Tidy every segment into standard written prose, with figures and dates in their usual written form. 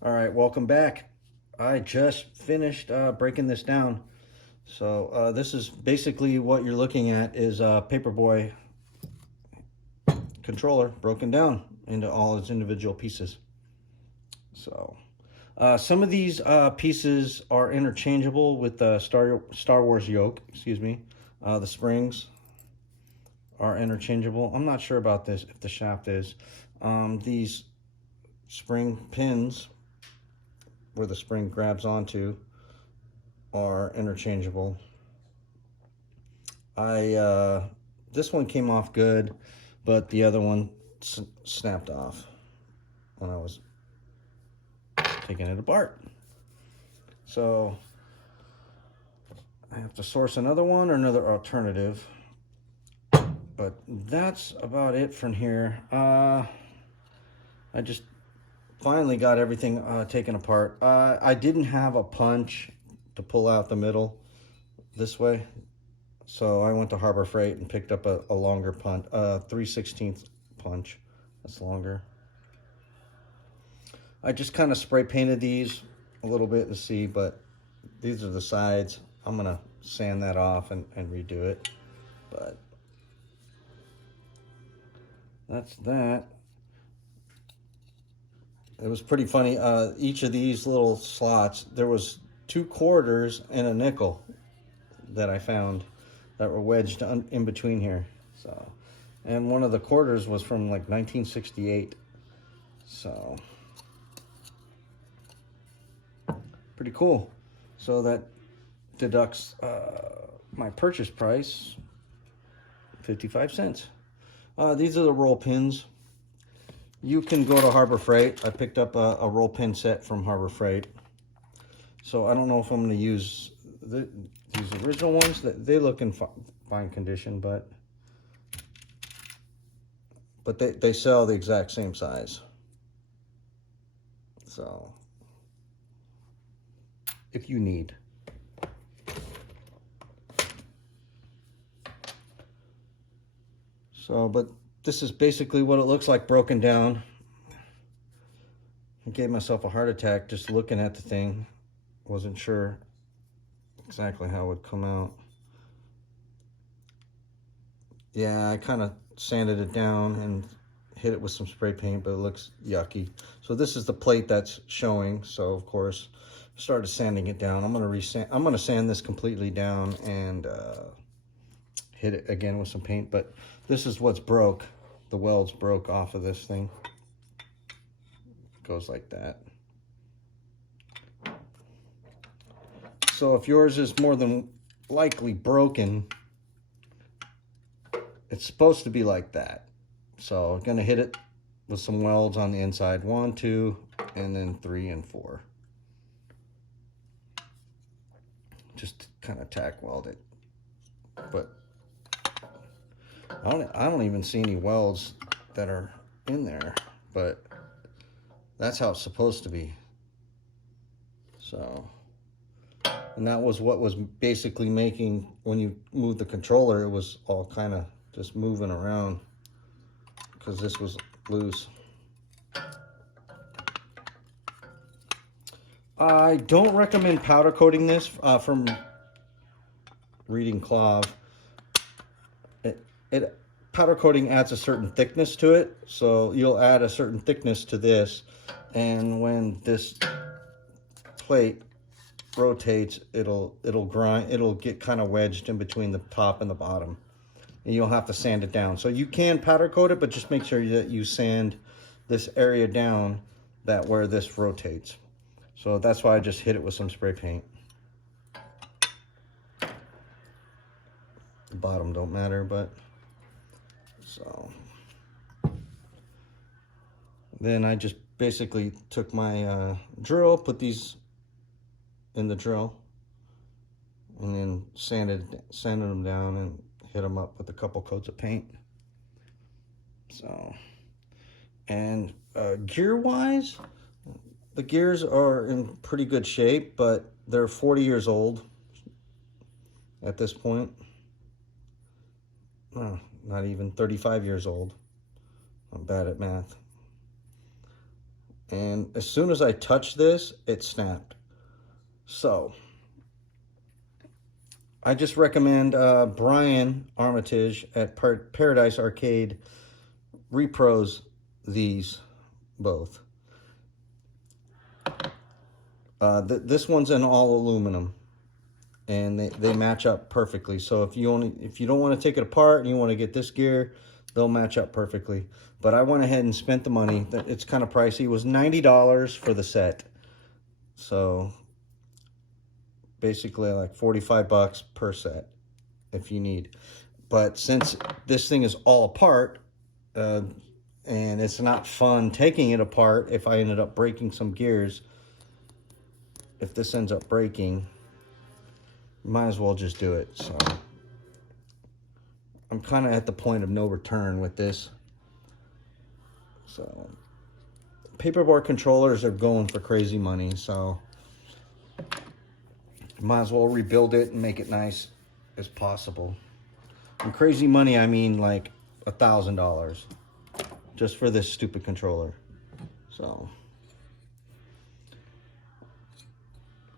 All right, welcome back. I just finished breaking this down. So this is basically what you're looking at is a Paperboy controller broken down into all its individual pieces. So some of these pieces are interchangeable with the Star Wars yoke. Excuse me. The springs are interchangeable. I'm not sure about this if the shaft is. These spring pins where the spring grabs onto are interchangeable. This one came off good, but the other one snapped off when I was taking it apart. So I have to source another one or another alternative. But that's about it from here. I just finally got everything taken apart. I didn't have a punch to pull out the middle this way. So I went to Harbor Freight and picked up a longer punch, 3/16 punch. That's longer. I just kind of spray painted these a little bit to see, but these are the sides. I'm gonna sand that off and redo it. But that's that. It was pretty funny. Each of these little slots, there was 2 quarters and a nickel that I found that were wedged in between here. So, and one of the quarters was from like 1968. So, pretty cool. So that deducts my purchase price, 55 cents. These are the roll pins. You can go to Harbor Freight. I picked up a roll pin set from Harbor Freight. So I don't know if I'm going to use these original ones. They look in fine condition, but they sell the exact same size. So if you need. So, but this is basically what it looks like broken down. I gave myself a heart attack just looking at the thing. Wasn't sure exactly how it would come out. Yeah, I kind of sanded it down and hit it with some spray paint, but it looks yucky. So this is the plate that's showing. So of course, started sanding it down. I'm gonna sand this completely down and hit it again with some paint. But this is what's broke. The welds broke off of this thing. It goes like that. So if yours is more than likely broken, it's supposed to be like that. So I'm gonna hit it with some welds on the inside. 1, 2, and then 3 and 4. Just kind of tack weld it. But I don't even see any welds that are in there, but that's how it's supposed to be. So, and that was what was basically making, when you move the controller, it was all kind of just moving around because this was loose. I don't recommend powder coating this from reading Clove. Powder coating adds a certain thickness to it, so you'll add a certain thickness to this, and when this plate rotates, it'll grind, it'll get kind of wedged in between the top and the bottom, and you'll have to sand it down. So you can powder coat it, but just make sure that you sand this area down that where this rotates. So that's why I just hit it with some spray paint. The bottom don't matter, but so then I just basically took my drill, put these in the drill, and then sanded them down and hit them up with a couple coats of paint. So, and gear wise, the gears are in pretty good shape, but they're 40 years old at this point. Oh, not even 35 years old. I'm bad at math. And as soon as I touched this, it snapped. So I just recommend Brian Armitage at Paradise Arcade repros these both. This one's in all aluminum, and they match up perfectly. So if you don't want to take it apart and you want to get this gear, they'll match up perfectly. But I went ahead and spent the money. It's kind of pricey. It was $90 for the set. So basically like 45 bucks per set if you need. But since this thing is all apart, and it's not fun taking it apart if I ended up breaking some gears, if this ends up breaking, might as well just do it. So I'm kind of at the point of no return with this. So Paperboy controllers are going for crazy money, so might as well rebuild it and make it nice as possible. And crazy money, I mean like $1,000 just for this stupid controller. So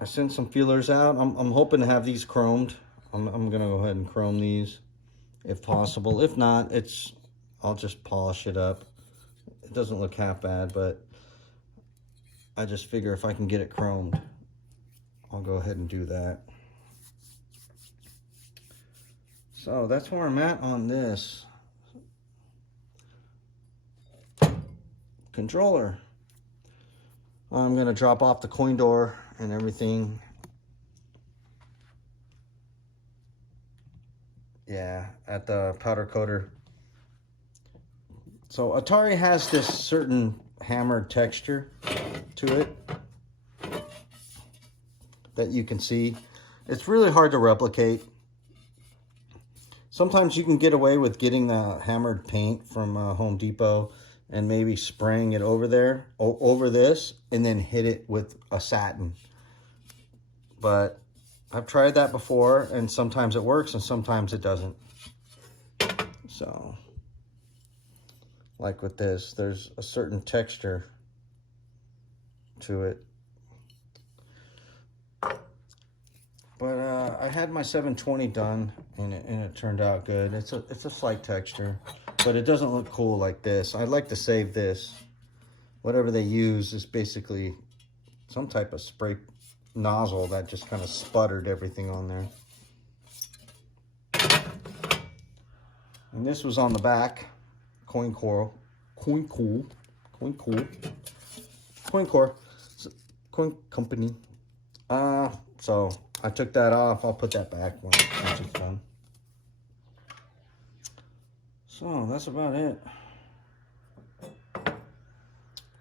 I sent some feelers out. I'm hoping to have these chromed. I'm gonna go ahead and chrome these if possible. If not, I'll just polish it up. It doesn't look half bad, but I just figure if I can get it chromed, I'll go ahead and do that. So that's where I'm at on this controller. I'm gonna drop off the coin door and everything. Yeah, at the powder coater. So Atari has this certain hammered texture to it that you can see. It's really hard to replicate. Sometimes you can get away with getting the hammered paint from Home Depot and maybe spraying it over there, over this, and then hit it with a satin. But I've tried that before, and sometimes it works and sometimes it doesn't. So like with this, there's a certain texture to it. But I had my 720 done, and it turned out good. It's a slight texture, but it doesn't look cool like this. I'd like to save this. Whatever they use is basically some type of spray nozzle that just kind of sputtered everything on there. And this was on the back. Coin core, coin company. So I took that off. I'll put that back once it's done. So that's about it.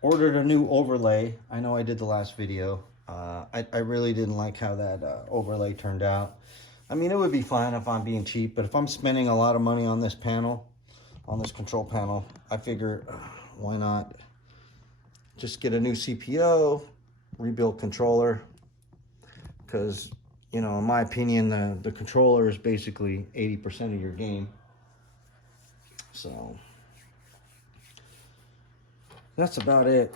Ordered a new overlay. I know I did the last video. I really didn't like how that overlay turned out. I mean, it would be fine if I'm being cheap, but if I'm spending a lot of money on this panel, on this control panel, I figure why not just get a new CPO, rebuild controller, because, you know, in my opinion, the controller is basically 80% of your game. So that's about it.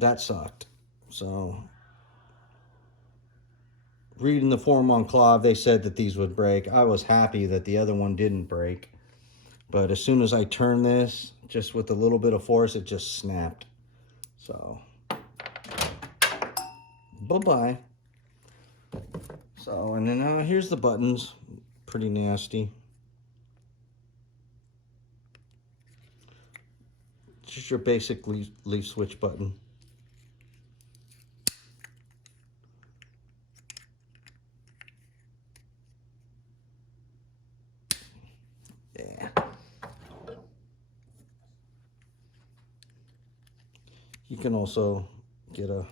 That sucked. So reading the forum on Clav, they said that these would break. I was happy that the other one didn't break. But as soon as I turned this, just with a little bit of force, it just snapped. So, bye-bye. So, and then here's the buttons. Pretty nasty. Just your basic leaf switch button. Yeah. You can also get a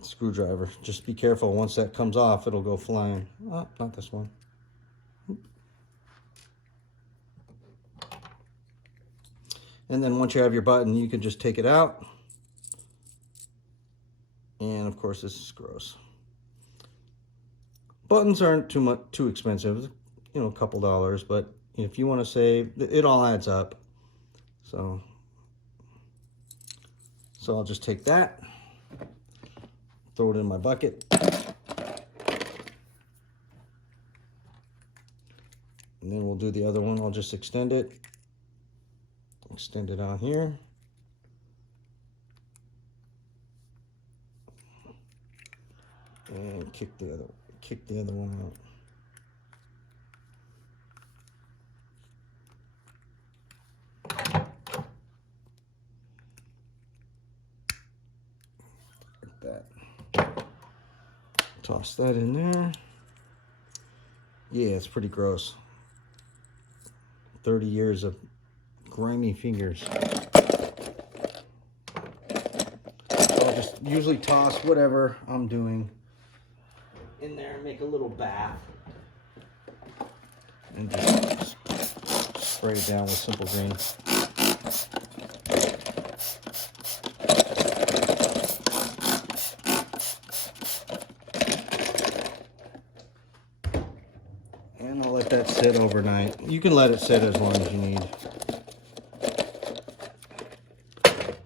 screwdriver. Just be careful. Once that comes off, it'll go flying. Oh, not this one. And then once you have your button, you can just take it out. And of course, this is gross. Buttons aren't too expensive, you know, a couple dollars, but if you want to save, it all adds up. So I'll just take that, throw it in my bucket. And then we'll do the other one. I'll just extend it out here. And kick the other one out. Like that. Toss that in there. Yeah, it's pretty gross. 30 years of grimy fingers. I'll just usually toss whatever I'm doing in there, make a little bath, and just spray it down with Simple Green. And I'll let that sit overnight. You can let it sit as long as you need.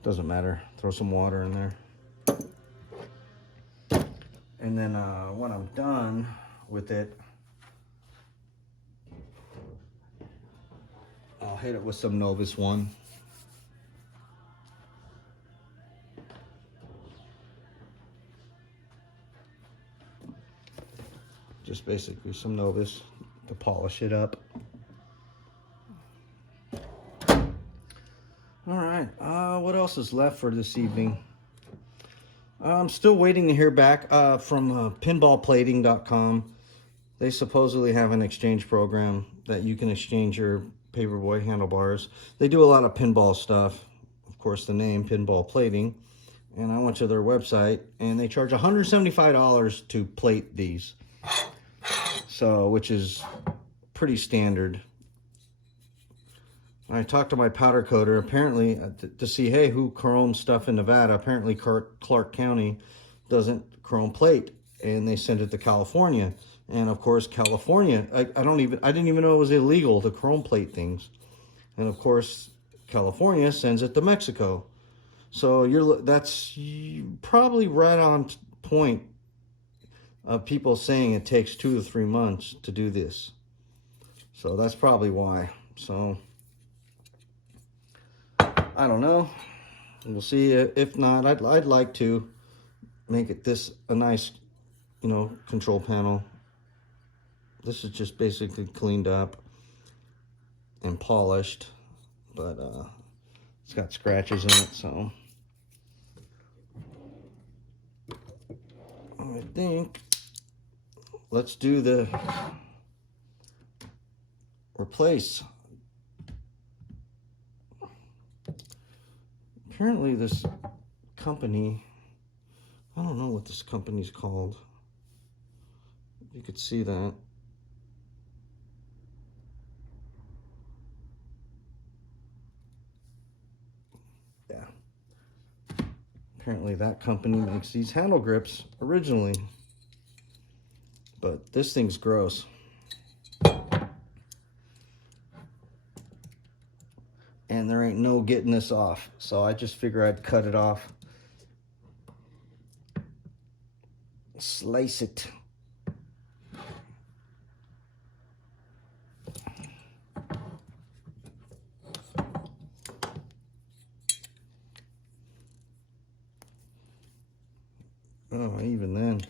Doesn't matter. Throw some water in there. And then when I'm done with it, I'll hit it with some Novus One. Just basically some Novus to polish it up. All right, what else is left for this evening? I'm still waiting to hear back from pinballplating.com. They supposedly have an exchange program that you can exchange your Paperboy handlebars. They do a lot of pinball stuff. Of course, the name Pinball Plating. And I went to their website, and they charge $175 to plate these. So, which is pretty standard. I talked to my powder coater, apparently, to see, hey, who chromes stuff in Nevada. Apparently, Clark County doesn't chrome plate, and they send it to California. And of course, California, I didn't even know it was illegal to chrome plate things. And of course, California sends it to Mexico. So that's probably right on point of people saying it takes 2 to 3 months to do this. So that's probably why. So I don't know. We'll see. If not, I'd like to make it a nice, control panel. This is just basically cleaned up and polished, but it's got scratches in it, so I think let's do the replace. Apparently this company, I don't know what this company's called. You could see that. Yeah. Apparently that company makes these handle grips originally. But this thing's gross. And there ain't no getting this off. So I just figure I'd cut it off. Slice it. Oh, even then.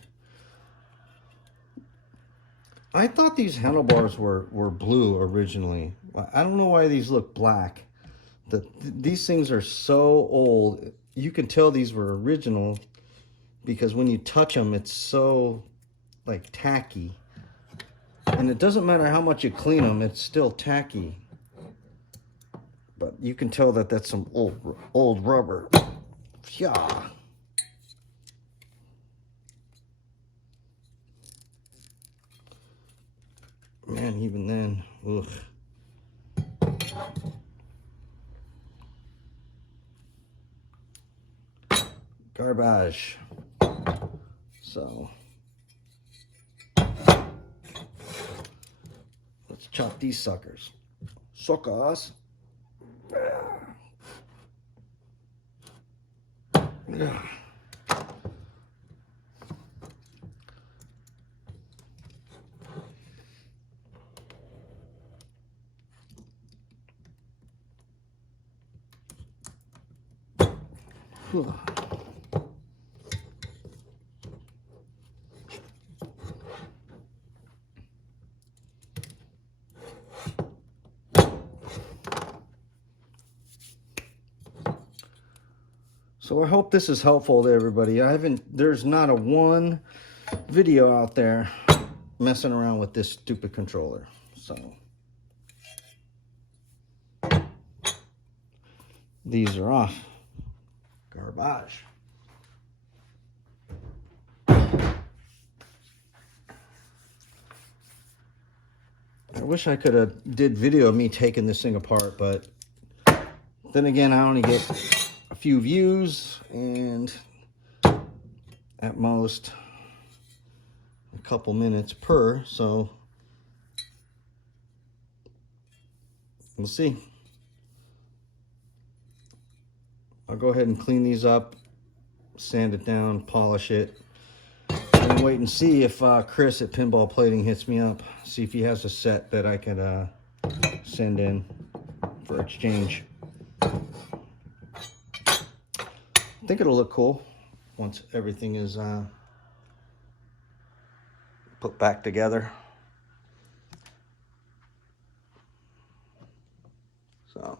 I thought these handlebars were blue originally. I don't know why these look black. These things are so old. You can tell these were original because when you touch them, it's so like tacky. And it doesn't matter how much you clean them, it's still tacky. But you can tell that that's some old rubber. Yeah. Man, even then, ugh. Garbage. So let's chop these suckers. Suckers. So I hope this is helpful to everybody. There's not a one video out there messing around with this stupid controller. So these are off. Garbage. I wish I could have did video of me taking this thing apart, but then again, I only get a few views and at most a couple minutes per, so we'll see. I'll go ahead and clean these up, sand it down, polish it, and wait and see if Chris at Pinball Plating hits me up. See if he has a set that I could send in for exchange. I think it'll look cool once everything is put back together. So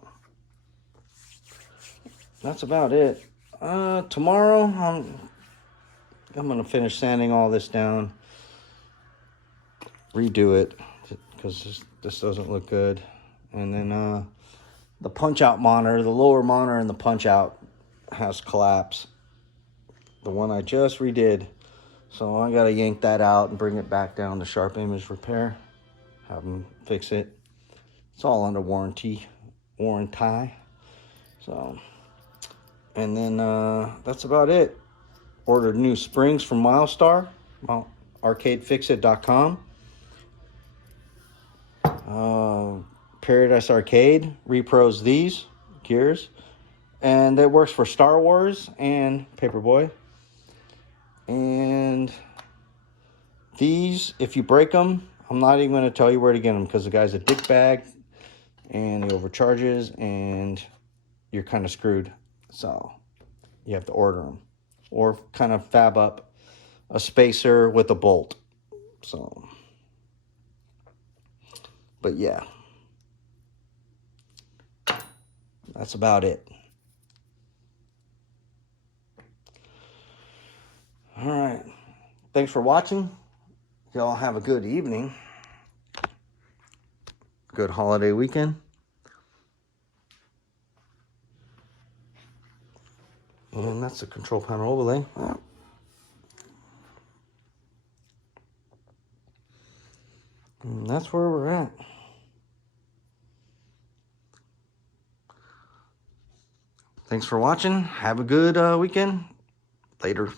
that's about it. Tomorrow I'm gonna finish sanding all this down, redo it because this doesn't look good, and then the punch out monitor, the lower monitor and the punch out has collapsed, the one I just redid, so I gotta yank that out and bring it back down to Sharp Image Repair, have them fix it. It's all under warranty. So, and then that's about it. Ordered new springs from Milestar, arcadefixit.com. Paradise Arcade repros these gears, and it works for Star Wars and Paperboy. And these, if you break them, I'm not even going to tell you where to get them because the guy's a dickbag and he overcharges and you're kind of screwed. So you have to order them or kind of fab up a spacer with a bolt. So, but yeah, that's about it. All right. Thanks for watching. Y'all have a good evening. Good holiday weekend. And that's the control panel overlay. And that's where we're at. Thanks for watching. Have a good weekend. Later.